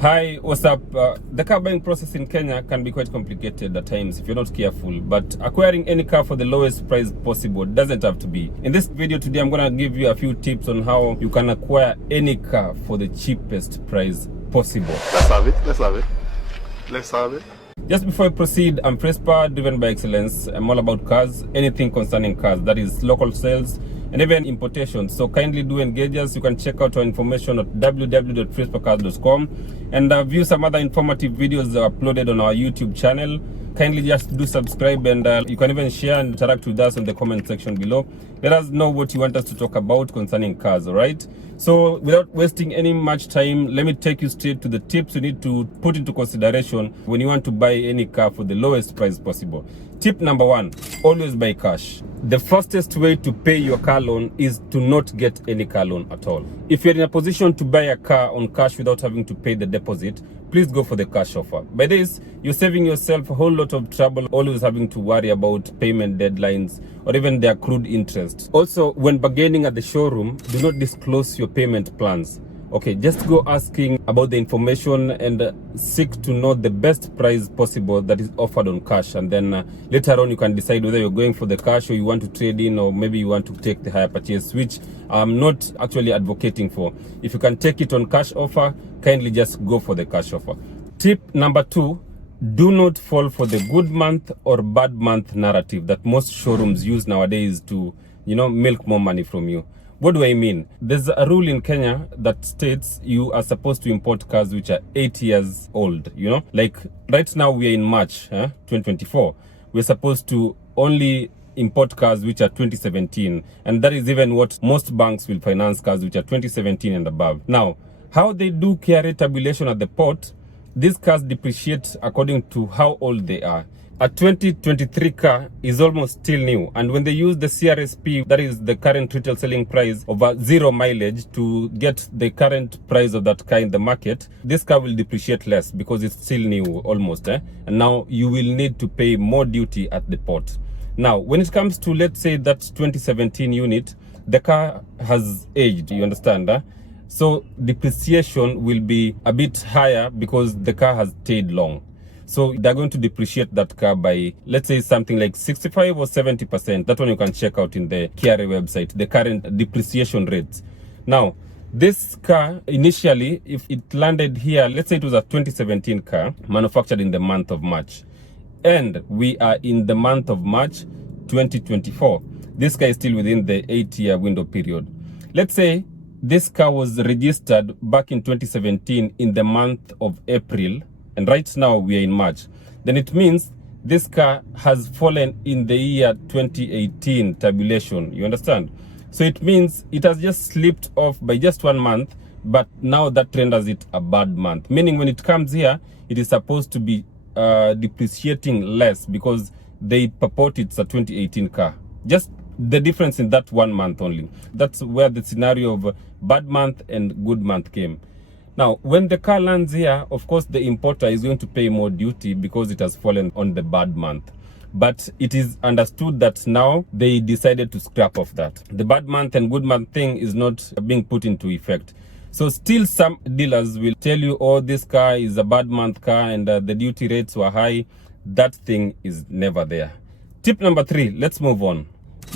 Hi, what's up? The car buying process in Kenya can be quite complicated at times if you're not careful, but acquiring any car for the lowest price possible doesn't have to be. In this video today, I'm gonna give you a few tips on how you can acquire any car for the cheapest price possible. Let's have it. Just before I proceed, I'm Prespa, driven by excellence. I'm all about cars, anything concerning cars, that is local sales and even importation. So kindly do engage us. You can check out our information at www.frespacars.com and view some other informative videos uploaded on our YouTube channel. Kindly just do subscribe, and you can even share and interact with us in the comment section below. Let us know what you want us to talk about concerning cars, all right? So without wasting any much time, let me take you straight to the tips you need to put into consideration when you want to buy any car for the lowest price possible. Tip number 1, always buy cash. The fastest way to pay your car loan is to not get any car loan at all. If you're in a position to buy a car on cash without having to pay the deposit, please go for the cash offer. By this, you're saving yourself a whole lot of trouble, always having to worry about payment deadlines or even the accrued interest. Also, when bargaining at the showroom, do not disclose your payment plans. Okay, just go asking about the information and seek to know the best price possible that is offered on cash, and then later on you can decide whether you're going for the cash or you want to trade in, or maybe you want to take the higher purchase, which I'm not actually advocating for. If you can take it on cash offer, kindly just go for the cash offer. Tip number 2, do not fall for the good month or bad month narrative that most showrooms use nowadays to, milk more money from you. What do I mean? There's a rule in Kenya that states you are supposed to import cars which are 8 years old, Like right now we are in March 2024. We're supposed to only import cars which are 2017. And that is even what most banks will finance, cars which are 2017 and above. Now, how they do KRA tabulation at the port, these cars depreciate according to how old they are. A 2023 car is almost still new, and when they use the CRSP, that is the current retail selling price of a 0 mileage, to get the current price of that car in the market, this car will depreciate less because it's still new almost, and now you will need to pay more duty at the port. Now, when it comes to, let's say, that 2017 unit, the car has aged, you understand, so depreciation will be a bit higher because the car has stayed long. So they're going to depreciate that car by, let's say, something like 65 or 70%. That one you can check out in the KRA website, the current depreciation rates. Now, this car, initially, if it landed here, let's say it was a 2017 car, manufactured in the month of March. And we are in the month of March 2024. This car is still within the 8-year window period. Let's say this car was registered back in 2017 in the month of April, and right now we are in March. Then it means this car has fallen in the year 2018 tabulation. You understand? So it means it has just slipped off by just 1 month, but now that renders it a bad month. Meaning when it comes here, it is supposed to be depreciating less because they purport it's a 2018 car. Just the difference in that 1 month only. That's where the scenario of bad month and good month came. Now, when the car lands here, of course, the importer is going to pay more duty because it has fallen on the bad month. But it is understood that now they decided to scrap off that. The bad month and good month thing is not being put into effect. So still some dealers will tell you, oh, this car is a bad month car and the duty rates were high. That thing is never there. Tip number 3, let's move on.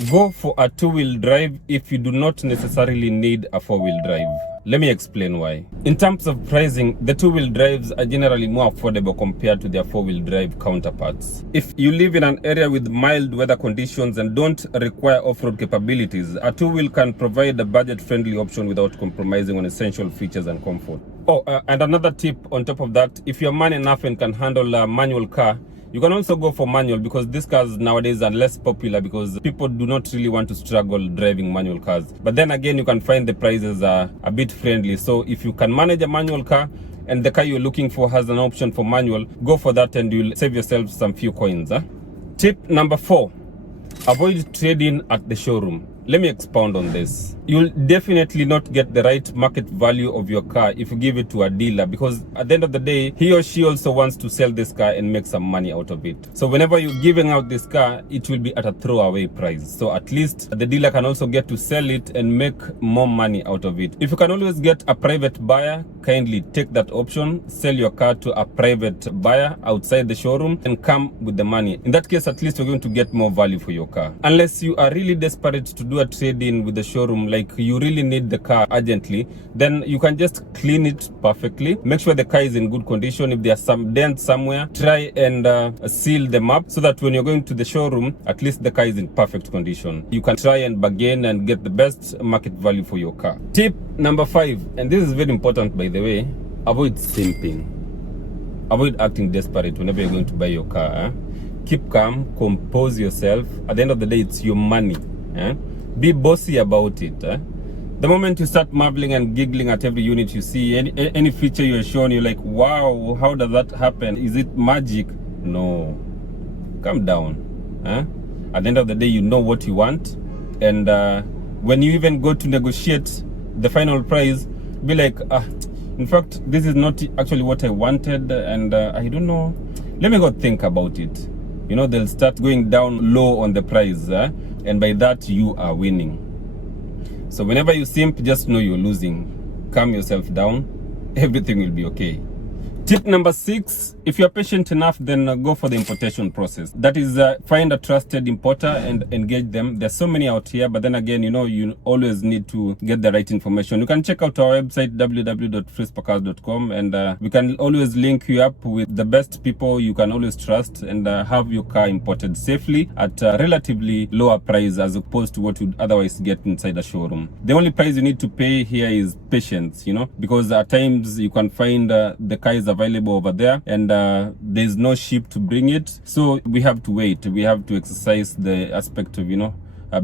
Go for a 2-wheel drive if you do not necessarily need a 4-wheel drive. Let me explain why. In terms of pricing, the 2-wheel drives are generally more affordable compared to their 4-wheel drive counterparts. If you live in an area with mild weather conditions and don't require off-road capabilities, a 2-wheel can provide a budget-friendly option without compromising on essential features and comfort. And another tip on top of that, if you're man enough and can handle a manual car, you can also go for manual, because these cars nowadays are less popular because people do not really want to struggle driving manual cars. But then again, you can find the prices are a bit friendly. So if you can manage a manual car and the car you're looking for has an option for manual, go for that and you'll save yourself some few coins. Tip number 4, avoid trading at the showroom. let me expound on this. You'll definitely not get the right market value of your car if you give it to a dealer, because at the end of the day, he or she also wants to sell this car and make some money out of it. So whenever you're giving out this car, it will be at a throwaway price. So at least the dealer can also get to sell it and make more money out of it. If you can always get a private buyer, kindly take that option. Sell your car to a private buyer outside the showroom and come with the money. In that case, at least you're going to get more value for your car. Unless you are really desperate to do a trade-in with the showroom, like you really need the car urgently, then you can just clean it perfectly. Make sure the car is in good condition. If there's some dent somewhere, try and seal them up so that when you're going to the showroom, at least the car is in perfect condition. You can try and bargain and get the best market value for your car. Tip number 5, and this is very important by the way, avoid simping. Avoid acting desperate whenever you're going to buy your car. Keep calm, compose yourself. At the end of the day, it's your money. Be bossy about it. The moment you start marveling and giggling at every unit you see, any feature you're shown, you're like, wow, how does that happen? Is it magic? No. Calm down. At the end of the day, you know what you want. And when you even go to negotiate the final price, be like, in fact, this is not actually what I wanted. And I don't know. Let me go think about it. You know, they'll start going down low on the price. And by that, you are winning. So whenever you simp, just know you're losing. Calm yourself down. Everything will be okay. Tip number 6, if you're patient enough, then go for the importation process. That is, find a trusted importer and engage them. There's so many out here, but then again, you know, you always need to get the right information. You can check out our website, www.frisparcars.com, and we can always link you up with the best people you can always trust and have your car imported safely at a relatively lower price as opposed to what you'd otherwise get inside a showroom. The only price you need to pay here is patience, you know, because at times you can find the car is available over there and there's no ship to bring it, so we have to wait. We have to exercise the aspect of, you know,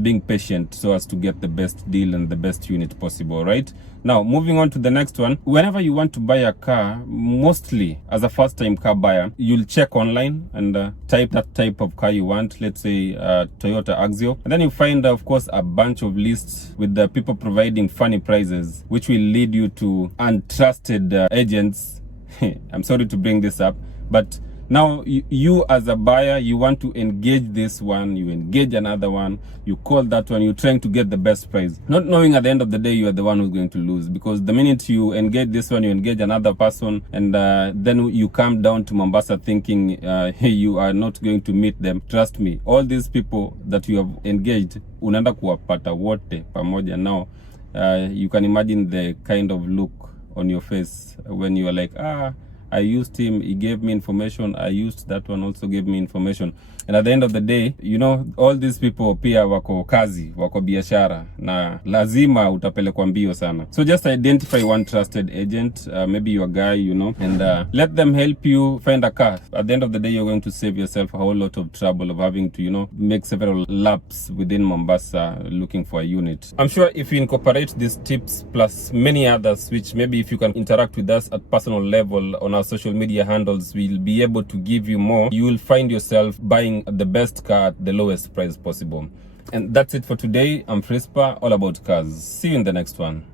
being patient so as to get the best deal and the best unit possible. Right now, moving on to the next one. Whenever you want to buy a car, mostly as a first-time car buyer, you'll check online and type that type of car you want. Let's say Toyota Axio, and then you find of course a bunch of lists with the people providing funny prices, which will lead you to untrusted agents. I'm sorry to bring this up, but now you as a buyer, you want to engage this one, you engage another one, you call that one, you're trying to get the best price, not knowing at the end of the day you are the one who's going to lose, because the minute you engage this one, you engage another person, and then you come down to Mombasa thinking hey, you are not going to meet them. Trust me, all these people that you have engaged, unaenda kuwapata wote pamoja. Now you can imagine the kind of look on your face when you are like, I used him, he gave me information, I used that one, also gave me information. And at the end of the day, you know, all these people pia wako kazi, wako biashara, na lazima utapelekwa mbio sana. So just identify one trusted agent, maybe your guy, you know, and let them help you find a car. At the end of the day, you're going to save yourself a whole lot of trouble of having to, you know, make several laps within Mombasa looking for a unit. I'm sure if you incorporate these tips plus many others, which maybe if you can interact with us at personal level on our social media handles, we'll be able to give you more. You will find yourself buying the best car at the lowest price possible. And that's it for today. I'm Frispa, all about cars. See you in the next one.